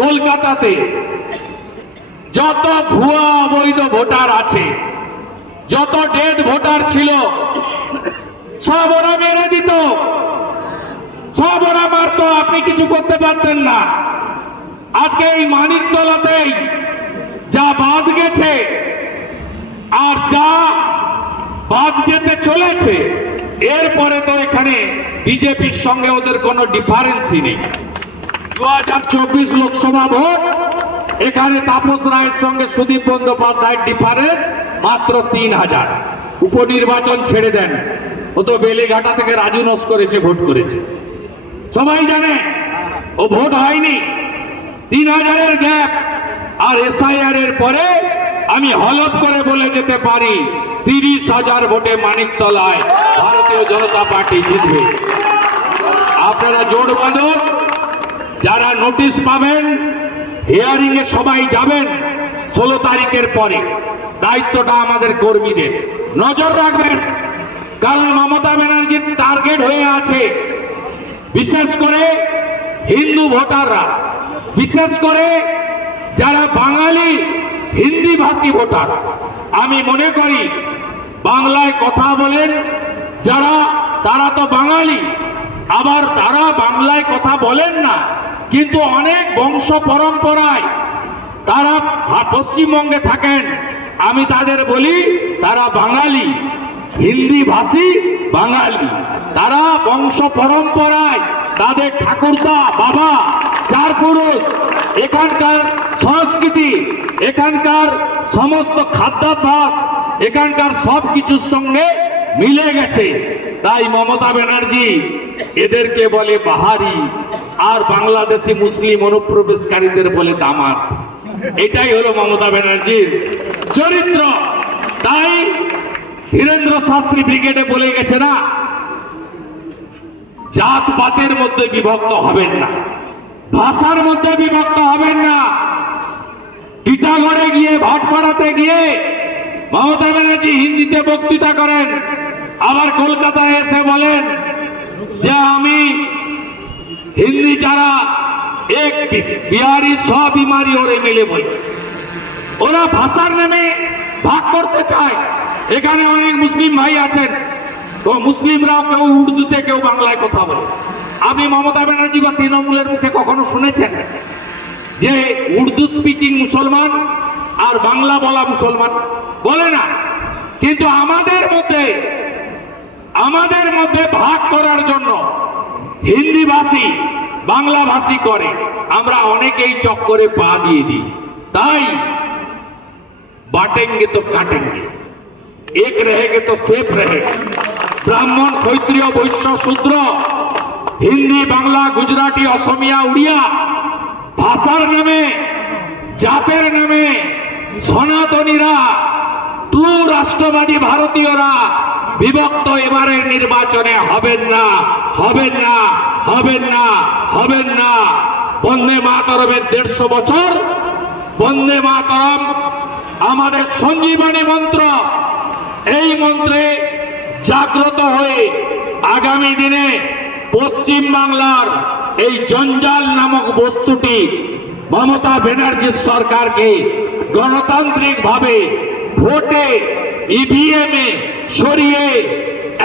কলকাতাতে যত ভুয়া অবৈধ ভোটার আছে, যত ডেড ভোটার ছিল, সব ওরা মেরে দিত, সব ওরা মারতো, আপনি কিছু করতে পারতেন না। আজকে এই মানিকতলাতেই যা বাদ গেছে আর যা বাদ যেতে চলেছে, এরপরে তো এখানে বিজেপির সঙ্গে ওদের কোনো ডিফারেন্সই নেই। 2024 লোকসভা ভোট, এখানে তাপস রায়ের সঙ্গে সুদীপ বন্দ্যোপাধ্যায়ের ডিফারেন্স মাত্র 3000। উপনির্বাচন ছেড়ে দেন, ও তো বেলেঘাটা থেকে রাজু নস্কর এসে ভোট করেছে, সবাই জানে ও ভোট হয়নি। 3000-এর গ্যাপ। আর এসআইআর এর পরে আমি হলফ করে বলে যেতে পারি 30,000 ভোটে মানিকতলায় ভারতীয় জনতা পার্টি জিতবে। আপনারা জোট বাঁধুন, যারা নোটিশ পাবেন হিয়ারিং এ সবাই যাবেন 16 তারিখের পরে। দায়িত্বটা আমাদের কর্মীদের, নজর রাখবেন, কারণ মমতা ব্যানার্জির টার্গেট হয়ে আছে বিশেষ করে হিন্দু ভোটাররা, বিশেষ করে যারা বাঙালি হিন্দি ভাষী ভোটার। আমি মনে করি বাংলায় কথা বলেন যারা, তারা তো বাঙালি, আবার তারা বাংলায় কথা বলেন না, কিন্তু অনেক বংশ পরম্পরায় তারা পশ্চিমবঙ্গে থাকেন। আমি তাদের বলি তারা বাঙালি, হিন্দি ভাষী বাঙালি। তারা বংশ পরম্পরায় তাদের ঠাকুরদা বাবা চার পুরুষ, এখানকার সংস্কৃতি, এখানকার সমস্ত খাদ্যাভ্যাস, এখানকার সব কিছুর সঙ্গে মিলে গেছে। তাই মমতা ব্যানার্জি এদেরকে বলে বাহারি, আর বাংলাদেশি মুসলিম অনুপ্রবেশকারীদের বলে দামাত। এটাই হলো মমতা ব্যানার্জির চরিত্র। তাই ধীরেন্দ্র শাস্ত্রী ব্রিগেডে বলে গেছে না, জাতপাতের মধ্যে বিভক্ত হবেন না, ভাষার মধ্যে বিভক্ত হবেন না। টিটাগড়ে গিয়ে, ভাটপাড়াতে গিয়ে মমতা ব্যানার্জি হিন্দিতে বক্তৃতা করেন, আবার কলকাতায় এসে বলেন যে আমি হিন্দি যারা এক বিহারি সব বিমারি ওরে মিলে বলে। ওরা ভাষার নামে ভাগ করতে চায়। এখানে অনেক মুসলিম ভাই আছেন, তো মুসলিমরাও কেউ উর্দুতে, কেউ বাংলায় কথা বলে। আপনি মমতা ব্যানার্জি বা তৃণমূলের মুখে কখনো শুনেছেন যে উর্দু স্পিকিং মুসলমান আর বাংলা বলা মুসলমান? বলে না। কিন্তু আমাদের মধ্যে ভাগ করার জন্য হিন্দি ভাষী বাংলা ভাষী করে আমরা অনেকেই চক্করে পা দিয়ে দিই। তাই বাটেंगे তো কাটেंगे, এক रहेंगे তো সেফ रहेंगे। ব্রাহ্মণ, ক্ষত্রিয়, বৈশ্য, শূদ্র, হিন্দি, বাংলা, গুজরাটি, অসমিয়া, উড়িয়া, ভাষার নামে, জাতের নামে সনাতনীরা, ট্রু রাষ্ট্রবাদী ভারতীয়রা বিভক্ত এবারের নির্বাচনে হবেন না, হবেন না, হবেন না, হবেন না। বন্দে মাতরমের 150 বছর, বন্দে মাতরম আমাদের সঞ্জীবনী মন্ত্র। এই মন্ত্রে জাগ্রত হয়ে আগামী দিনে পশ্চিম বাংলার এই জঞ্জাল নামক বস্তুটি মমতা ব্যানার্জির সরকারকে গণতান্ত্রিক ভাবে ভোটে ইভিএমে সরিয়ে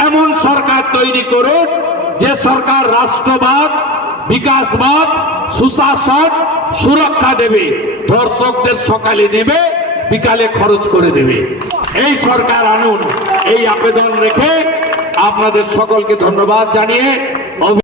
এমন সরকার তৈরি করুন যে সরকার রাষ্ট্রবাদ, বিকাশবাদ, সুশাসন, সুরক্ষা দেবে, ধর্ষকদের সকালে নেবে, বিকালে খরচ করে দেবে। এই সরকার আনুন, এই আবেদন রেখে আপনাদের সকলকে ধন্যবাদ জানিয়ে